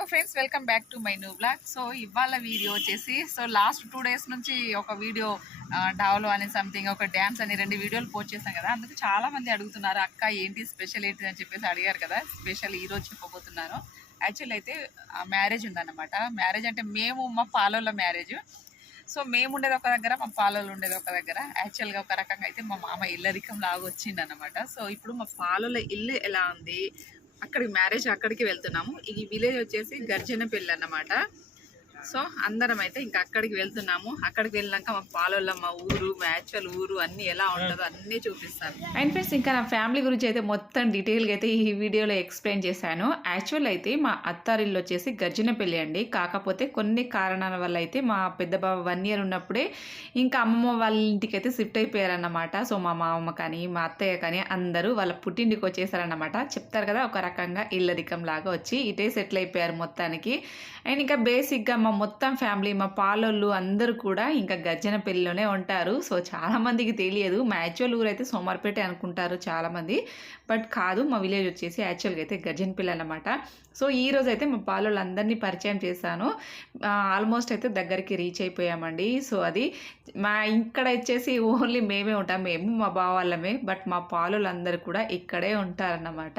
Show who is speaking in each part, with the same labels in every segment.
Speaker 1: Hello friends welcome back to my new blog so ఇవాళ video వచ్చేసి so last two days నుంచి ఒక video డావలో అని సంథింగ్ ఒక డ్యాన్స్ అని రెండు వీడియోలు పోస్ట్ చేశాం కదా. అందుకు చాలా మంది అడుగుతున్నారు అక్క ఏంటి స్పెషల్ ఏంటి? అని చెప్పేసి అడిగారు కదా. స్పెషల్ ఈరోజు చెప్పబోతున్నాను. యాక్చువల్ అయితే మ్యారేజ్ ఉందన్నమాట. మ్యారేజ్ అంటే మేము మా పాలోళ్ళ మ్యారేజ్ సో మేము ఉండేది ఒక దగ్గర మా పాలోళ్ళు ఉండేది ఒక దగ్గర. యాక్చువల్గా ఒక రకంగా అయితే మా మామ ఇల్లరికం లాగా వచ్చింది అనమాట సో ఇప్పుడు మా పాలోళ్ళ ఇల్లు ఎలా ఉంది? అక్కడికి మ్యారేజ్ అక్కడికి వెళ్తున్నాము. ఈ విలేజ్ వచ్చేసి గర్జనపల్లి అన్నమాట. సో అందరం అయితే ఇంకా అక్కడికి వెళ్తున్నాము. అక్కడికి వెళ్ళాక మా పాలోళ్ళ మా ఊరు మా యాక్చువల్ ఊరు అన్ని ఎలా ఉంటుందో అన్నీ చూపిస్తాను అండ్ ఫ్రెండ్స్ ఇంకా నా ఫ్యామిలీ గురించి అయితే మొత్తం డీటెయిల్గా అయితే ఈ వీడియోలో ఎక్స్ప్లెయిన్ చేశాను. యాక్చువల్ అయితే మా అత్తారిల్లు వచ్చేసి గర్జన పెళ్ళి అండి. కాకపోతే కొన్ని కారణాల వల్ల అయితే మా పెద్ద బాబ వన్ ఇయర్ ఉన్నప్పుడే ఇంకా అమ్మమ్మ వాళ్ళ ఇంటికి అయితే షిఫ్ట్ అయిపోయారన్నమాట. సో మా మామమ్మ కానీ మా అత్తయ్య కానీ అందరూ వాళ్ళ పుట్టింటికి వచ్చేసారన్నమాట. చెప్తారు కదా ఒక రకంగా ఇల్లరికం లాగా వచ్చి ఇటే సెటిల్ అయిపోయారు మొత్తానికి. అండ్ ఇంకా బేసిక్గా మా మొత్తం ఫ్యామిలీ మా పాలోళ్ళు అందరూ కూడా ఇంకా గజ్జనపల్లిలోనే ఉంటారు. సో చాలామందికి తెలియదు. మా యాక్చువల్ ఊరైతే అయితే సోమార్పేట అనుకుంటారు చాలామంది బట్ కాదు మా విలేజ్ వచ్చేసి యాక్చువల్గా అయితే గజ్జనపల్లి అనమాట సో ఈ రోజు అయితే మా పాలోళ్ళందరినీ పరిచయం చేశాను. ఆల్మోస్ట్ అయితే దగ్గరికి రీచ్ అయిపోయామండి. సో అది మా ఇక్కడ వచ్చేసి ఓన్లీ మేమే ఉంటాం. మేము మా బావ వాళ్ళమే. బట్ మా పాలోళ్ళందరూ కూడా ఇక్కడే ఉంటారన్నమాట.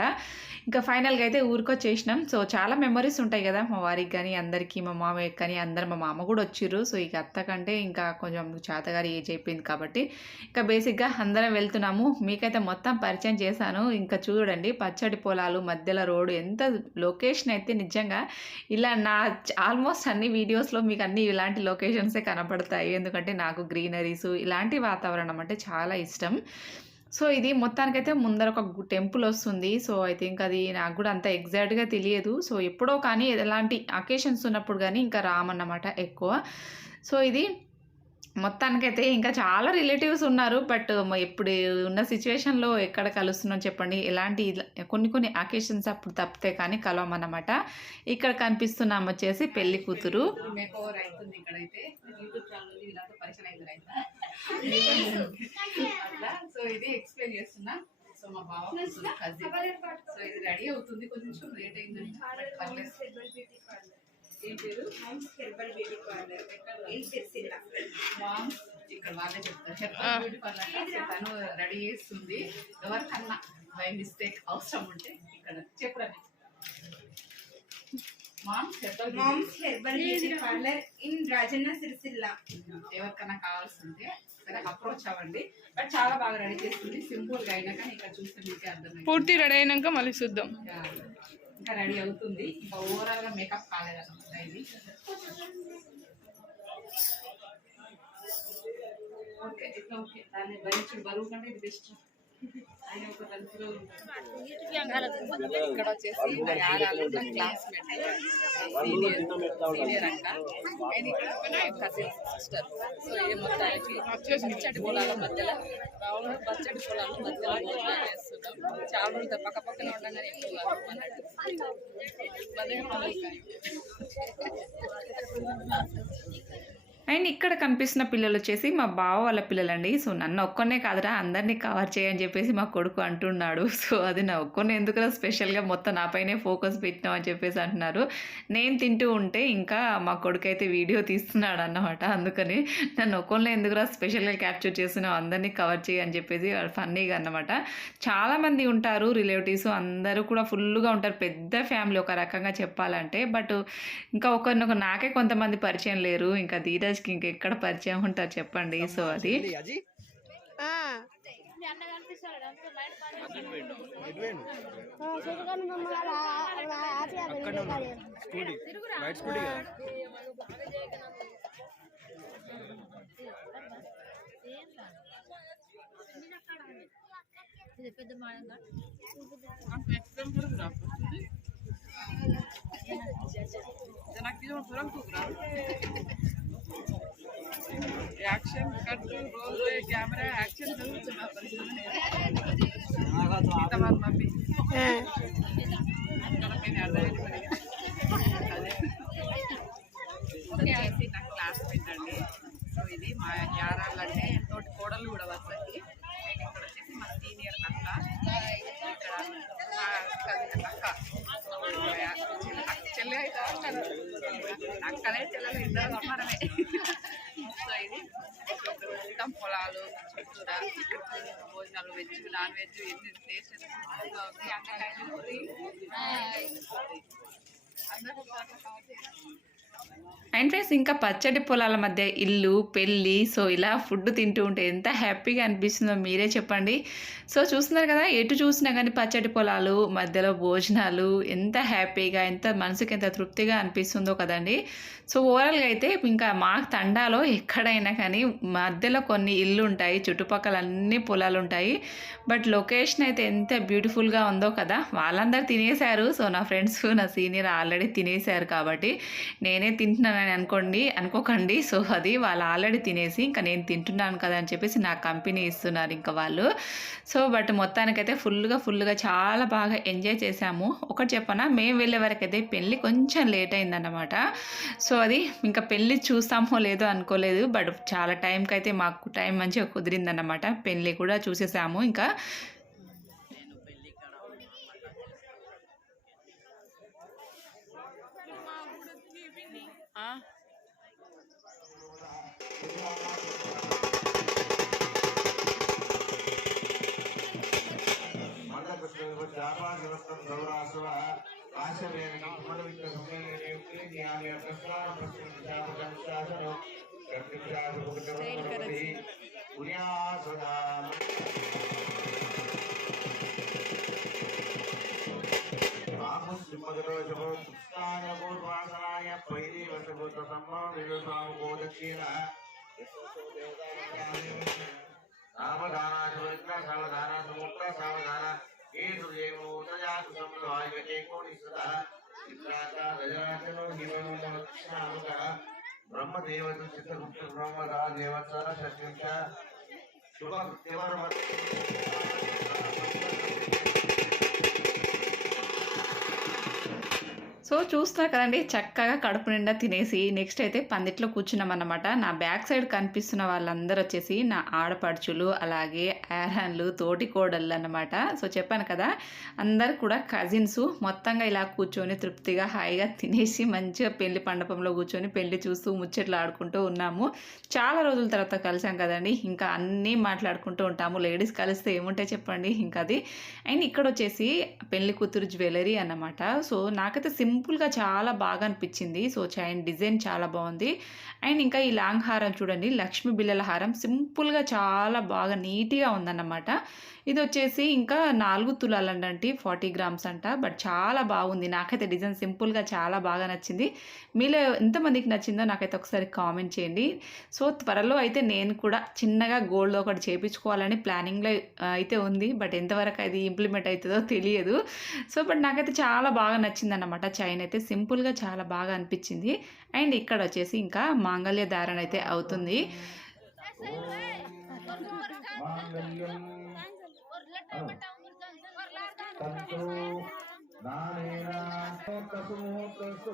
Speaker 1: ఇంకా ఫైనల్గా అయితే ఊరికొచ్చేసినాం. సో చాలా మెమరీస్ ఉంటాయి కదా మా వారికి కానీ అందరికీ మా మామయ్య కానీ అందరు మా మామ కూడా వచ్చిర్రు. సో ఇక అత్త కంటే ఇంకా కొంచెం చేతగారి ఏజ్ అయిపోయింది కాబట్టి ఇంకా బేసిక్గా అందరం వెళ్తున్నాము. మీకైతే మొత్తం పరిచయం చేశాను. ఇంకా చూడండి పచ్చడి పొలాలు మధ్యలో రోడ్డు ఎంత లొకేషన్ లొకేషన్ అయితే నిజంగా ఇలా నా ఆల్మోస్ట్ అన్ని వీడియోస్లో మీకు అన్ని ఇలాంటి లొకేషన్సే కనపడతాయి. ఎందుకంటే నాకు గ్రీనరీస్ ఇలాంటి వాతావరణం అంటే చాలా ఇష్టం. సో ఇది మొత్తానికైతే ముందర ఒక టెంపుల్ వస్తుంది. సో ఐ థింక్ అది నాకు కూడా అంత ఎగ్జాక్ట్గా తెలియదు. సో ఎప్పుడో కానీ ఎలాంటి అకేషన్స్ ఉన్నప్పుడు కానీ ఇంకా రామన్నమాట ఎక్కువ. సో ఇది మొత్తానికైతే ఇంకా చాలా రిలేటివ్స్ ఉన్నారు బట్ ఇప్పుడు ఉన్న సిచ్యువేషన్లో ఎక్కడ కలుస్తున్నాం చెప్పండి. ఎలాంటి ఇలా- కొన్ని కొన్ని అకేషన్స్ అప్పుడు తప్పితే కానీ కలవమన్నమాట. ఇక్కడ కనిపిస్తున్నాం వచ్చేసి పెళ్ళి కూతురు. మేకోవర్ అవుతుంది ఇక్కడైతే యూట్యూబ్ ఛానల్ ఇలాంటి పరిచయం అయింది అట్లా సో ఇది ఎక్స్ప్లెయిన్ చేస్తున్నా సో మా బావ కజిన్ సో ఇది రెడీ అవుతుంది కొంచెం లేట్ అయిందని పర్లేదు ఏం పేరు
Speaker 2: బ్యూటీ పార్లర్
Speaker 1: ఇక్కడ వాళ్ళే చెప్తారు. బ్యూటీ పార్లర్ తను రెడీ చేస్తుంది. ఎవరికన్నా బై మిస్టేక్ అవసరం ఉంటే ఇక్కడ herbal
Speaker 2: moms herbal beauty parlour in Rajanna Sircilla
Speaker 1: ఎవరికన్నా కావాల్సింటే సరే అప్రోచ్ అవ్వండి. బట్ చాలా బాగా రెడీ చేస్తుంది. సింపుల్గా అయినా కానీ ఇక్కడ చూస్తే మీకే అర్థమైంది.
Speaker 3: పూర్తి రెడీ అయినాక మళ్ళీ చూద్దాం.
Speaker 1: ఇంకా ఇంకా రెడీ అవుతుంది. ఇంకా ఓవరాల్గా మేకప్ కాలేదన్నమాట ఇది. ఓకే ఇట్లా ఓకే. దాన్ని భరించుడు. బరువు కంటే ఇది బెస్ట్ ఆయన ఒక తలుపులో ఇక్కడ వచ్చేసి నా యారాలు నా క్లాస్మేట్ సీనియర్ సీనియర్ అంట ఆయన ఇక్కడ కజిన్ సిస్టర్ సో ఇది మొత్తానికి పచ్చడి పొలాల మధ్యలో రావులు పచ్చడి పొలాల మధ్యలో భోజనాలు చేస్తున్నాం. చాలా రోజులు పక్క పక్కన ఉండగానే ఎక్కువ అండ్ ఇక్కడ కనిపిస్తున్న పిల్లలు వచ్చేసి మా బావ వాళ్ళ పిల్లలండి. సో నన్ను ఒక్కనే కాదురా అందరినీ కవర్ చేయని చెప్పేసి మా కొడుకు అంటున్నాడు. సో అది నా ఒక్కనే ఎందుకురా స్పెషల్గా మొత్తం నాపైనే ఫోకస్ పెట్టినాం అని చెప్పేసి అంటున్నారు. నేను తింటూ ఉంటే ఇంకా మా కొడుకు అయితే వీడియో తీస్తున్నాడు అన్నమాట అందుకని నన్ను ఒక్కనే ఎందుకురా స్పెషల్గా క్యాప్చర్ చేస్తున్నావు అందరినీ కవర్ చేయి అని చెప్పేసి ఫన్నీగా అన్నమాట. చాలామంది ఉంటారు రిలేటివ్స్ అందరూ కూడా ఫుల్గా ఉంటారు. పెద్ద ఫ్యామిలీ ఒక రకంగా చెప్పాలంటే. బట్ ఇంకా ఒకరినొక నాకే కొంతమంది పరిచయం లేరు. ఇంకా ధీరజ్కి ఇంకెక్కడ పరిచయం ఉంటారు చెప్పండి. సో అది action cut roll camera action జరుగుతున్నా మమ్మీ వచ్చేసి మొత్తం పొలాలు చుట్టూరా భోజనాలు వెజ్ నాన్ వెజ్ ఎన్ని టేస్ట్
Speaker 3: అండ్ ఫ్రెండ్స్ ఇంకా పచ్చడి పొలాల మధ్య ఇల్లు పెళ్ళి సో ఇలా ఫుడ్ తింటూ ఉంటే ఎంత హ్యాపీగా అనిపిస్తుందో మీరే చెప్పండి. సో చూస్తున్నారు కదా ఎటు చూసినా కానీ పచ్చడి పొలాలు మధ్యలో భోజనాలు ఎంత హ్యాపీగా ఎంత మనసుకి ఎంత తృప్తిగా అనిపిస్తుందో కదండి. సో ఓవరాల్గా అయితే ఇంకా మాకు తండాలో ఎక్కడైనా కానీ మధ్యలో కొన్ని ఇల్లు ఉంటాయి చుట్టుపక్కల అన్ని పొలాలు ఉంటాయి. బట్ లొకేషన్ అయితే ఎంత బ్యూటిఫుల్గా ఉందో కదా వాళ్ళందరూ తినేశారు. సో నా ఫ్రెండ్స్ నా సీనియర్ ఆల్రెడీ తినేశారు కాబట్టి నేనే తింటున్నానని అనుకోండి అనుకోకండి. సో అది వాళ్ళు ఆల్రెడీ తినేసి ఇంకా నేను తింటున్నాను కదా అని చెప్పేసి నాకు కంపెనీ ఇస్తున్నారు ఇంకా వాళ్ళు. సో సో బట్ మొత్తానికైతే ఫుల్గా ఫుల్గా చాలా బాగా ఎంజాయ్ చేశాము ఒకటి చెప్పనా మేము వెళ్ళే వరకు అయితే పెళ్ళి కొంచెం లేట్ అయిందన్నమాట. సో అది ఇంకా పెళ్ళి చూస్తామో లేదో అనుకోలేదు. బట్ చాలా టైంకి అయితే మాకు టైం మంచిగా కుదిరిందన్నమాట. పెళ్ళి కూడా చూసేసాము. ఇంకా
Speaker 4: ఆశవేని కుమరవిత్త సుమేని జ్ఞాని ప్రస్కార ప్రశ్న శాసనం కర్తిశాసనపతి పుణ్యాసదా పూర్వాసనాయ పైరి వసభూత సంభావిదక్షిణ సావధానాశువిగ్న సావధానాశముక్త సావధాన ఏసు దేవోదయాసు సంభావికే కోణిసృత చిత్రాత గజరాజనో హిమముఖ బ్రహ్మదేవత చిత్తగుప్త బ్రహ్మదా దేవతర శుభ కృత్యవర్మ
Speaker 3: సో చూస్తున్నా కదండి చక్కగా కడుపు నిండా తినేసి నెక్స్ట్ అయితే పందిట్లో కూర్చున్నామన్నమాట. నా బ్యాక్ సైడ్ కనిపిస్తున్న వాళ్ళందరూ వచ్చేసి నా ఆడపడుచులు అలాగే ఆరాన్లు తోటి కోడళ్ళు అన్నమాట. సో చెప్పాను కదా అందరు కూడా కజిన్స్. మొత్తంగా ఇలా కూర్చొని తృప్తిగా హాయిగా తినేసి మంచిగా పెళ్ళి మండపంలో కూర్చొని పెళ్ళి చూస్తూ ముచ్చట్లు ఆడుకుంటూ ఉన్నాము. చాలా రోజుల తర్వాత కలిసాం కదండి ఇంకా అన్నీ మాట్లాడుకుంటూ ఉంటాము. లేడీస్ కలిస్తే ఏముంటాయి చెప్పండి ఇంకా అది. అండ్ ఇక్కడ వచ్చేసి పెళ్ళి కూతురు జ్యువెలరీ అన్నమాట. సో నాకైతే సింపుల్గా చాలా బాగా అనిపించింది సో చైన్ డిజైన్ చాలా బాగుంది. అండ్ ఇంకా ఈ లాంగ్ హారం చూడండి. లక్ష్మీ బిల్లల హారం సింపుల్గా చాలా బాగా నీట్గా ఉందన్నమాట. ఇది వచ్చేసి ఇంకా నాలుగు తులాలండి ఫార్టీ గ్రామ్స్ అంట. బట్ చాలా బాగుంది. నాకైతే డిజైన్ సింపుల్గా చాలా బాగా నచ్చింది. మీలో ఎంతమందికి నచ్చిందో నాకైతే ఒకసారి కామెంట్ చేయండి. సో త్వరలో అయితే నేను కూడా చిన్నగా గోల్డ్ ఒకటి చేయించుకోవాలని ప్లానింగ్లో అయితే ఉంది. బట్ ఎంతవరకు అది ఇంప్లిమెంట్ అవుతుందో తెలియదు. సో బట్ నాకైతే చాలా బాగా నచ్చింది అన్నమాట చైన్ అయితే సింపుల్గా చాలా బాగా అనిపించింది. అండ్ ఇక్కడ వచ్చేసి ఇంకా మాంగళ్య ధారణ అయితే అవుతుంది.
Speaker 4: మాంగళ్యం తంతు నానేన కసుమోత్రస్తో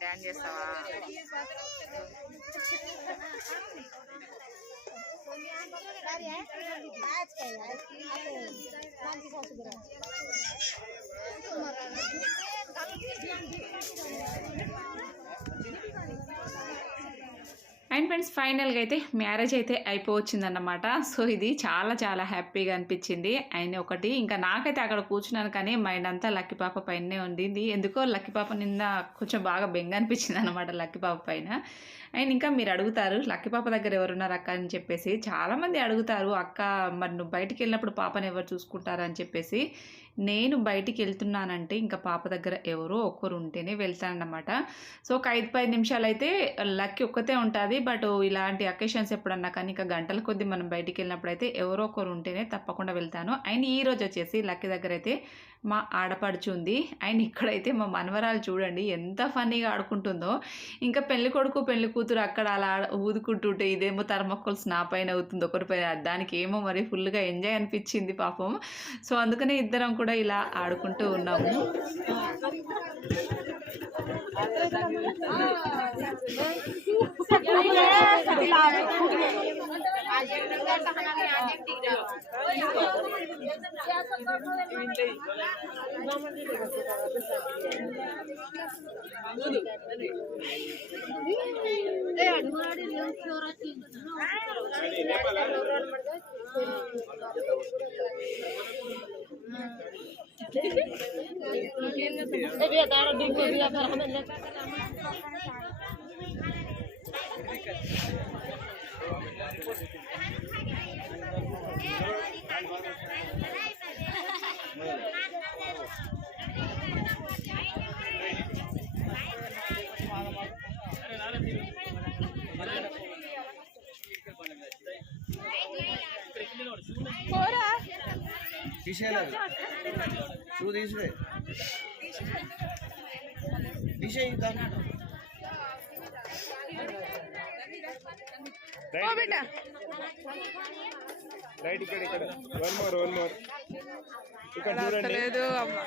Speaker 1: డ్యాన్స్ చేస్తావా
Speaker 3: అండ్ ఫ్రెండ్స్ ఫైనల్గా అయితే మ్యారేజ్ అయితే అయిపోవచ్చిందన్నమాట. సో ఇది చాలా చాలా హ్యాపీగా అనిపించింది. ఆయన ఒకటి ఇంకా నాకైతే అక్కడ కూర్చున్నాను కానీ మైండ్ అంతా లక్కీ పాప పైనే ఉండింది. ఎందుకో లక్కీ పాప నిన్న కొంచెం బాగా బెంగ అనిపించింది అనమాట లక్కీ పాప పైన. అండ్ ఇంకా మీరు అడుగుతారు లక్కీ పాప దగ్గర ఎవరున్నారు అక్క? అని చెప్పేసి. చాలామంది అడుగుతారు అక్క మరి నువ్వు బయటికి వెళ్ళినప్పుడు పాపను ఎవరు చూసుకుంటారు? అని చెప్పేసి. నేను బయటికి వెళ్తున్నానంటే ఇంకా పాప దగ్గర ఎవరో ఒక్కరు ఉంటేనే వెళ్తానన్నమాట. సో ఒక ఐదు పది నిమిషాలు అయితే లక్కీ ఒక్కతే ఉంటుంది. బట్ ఇలాంటి అకేషన్స్ ఎప్పుడన్నా కానీ ఇంకా గంటల కొద్దీ మనం బయటికి వెళ్ళినప్పుడు అయితే ఎవరో ఒకరు ఉంటేనే తప్పకుండా వెళ్తాను. అండ్ ఈరోజు వచ్చేసి లక్కీ దగ్గర అయితే మా ఆడపడుచుంది. అండ్ ఇక్కడైతే మా మనవరాలు చూడండి ఎంత ఫన్నీగా ఆడుకుంటుందో. ఇంకా పెళ్ళి కొడుకు పెళ్ళి కూతురు అక్కడ అలా ఊదుకుంటుంటే ఇదేమో థర్మకోల్స్ నా పైన అవుతుంది ఒకరిపైన దానికి ఏమో మరి ఫుల్గా ఎంజాయ్ అనిపించింది పాపం. సో అందుకనే ఇద్దరం కూడా ఇలా ఆడుకుంటూ ఉన్నాము.
Speaker 5: ಅದೇ ಅಡ್ಮಾಡಿ ನೀವು ಚೋರ ಚಿಂತ తీసేయాలి షూ తీసివే
Speaker 6: రైట్ ఇక్కడ ఇక్కడ వన్ మోర్ వన్ మోర్ ఇక్కడ చూడండి
Speaker 1: లేదు అమ్మ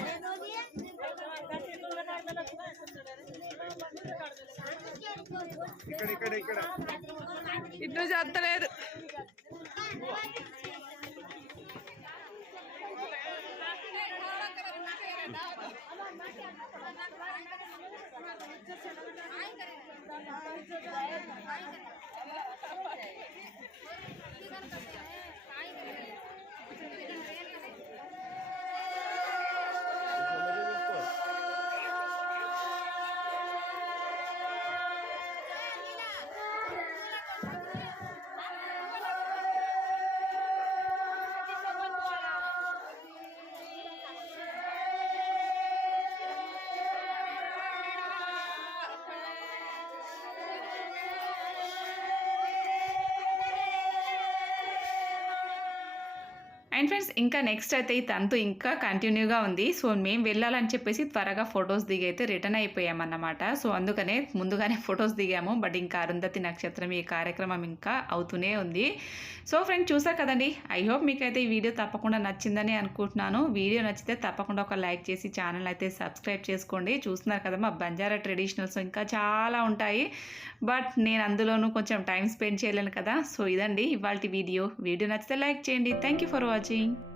Speaker 6: ఇక్కడ ఇక్కడ ఇక్కడ
Speaker 1: ఇటు చేస్తలేదు காய்கறி
Speaker 3: అండ్ ఫ్రెండ్స్ ఇంకా నెక్స్ట్ అయితే ఈ తంతు ఇంకా కంటిన్యూగా ఉంది. సో మేము వెళ్ళాలని చెప్పేసి త్వరగా ఫొటోస్ దిగి అయితే రిటర్న్ అయిపోయామన్నమాట. సో అందుకనే ముందుగానే ఫొటోస్ దిగాము. బట్ ఇంకా అరుంధతి నక్షత్రం ఈ కార్యక్రమం ఇంకా అవుతూనే ఉంది. సో ఫ్రెండ్స్ చూసారు కదండి? ఐ హోప్ మీకైతే ఈ వీడియో తప్పకుండా నచ్చిందని అనుకుంటున్నాను. వీడియో నచ్చితే తప్పకుండా ఒక లైక్ చేసి ఛానల్ అయితే సబ్స్క్రైబ్ చేసుకోండి. చూస్తున్నారు కదా మా బంజారా ట్రెడిషనల్స్ ఇంకా చాలా ఉంటాయి. బట్ నేను అందులోనూ కొంచెం టైం స్పెండ్ చేయలేను కదా. సో ఇదండి ఇవాళ వీడియో వీడియో నచ్చితే లైక్ చేయండి. Thank you for watching hein?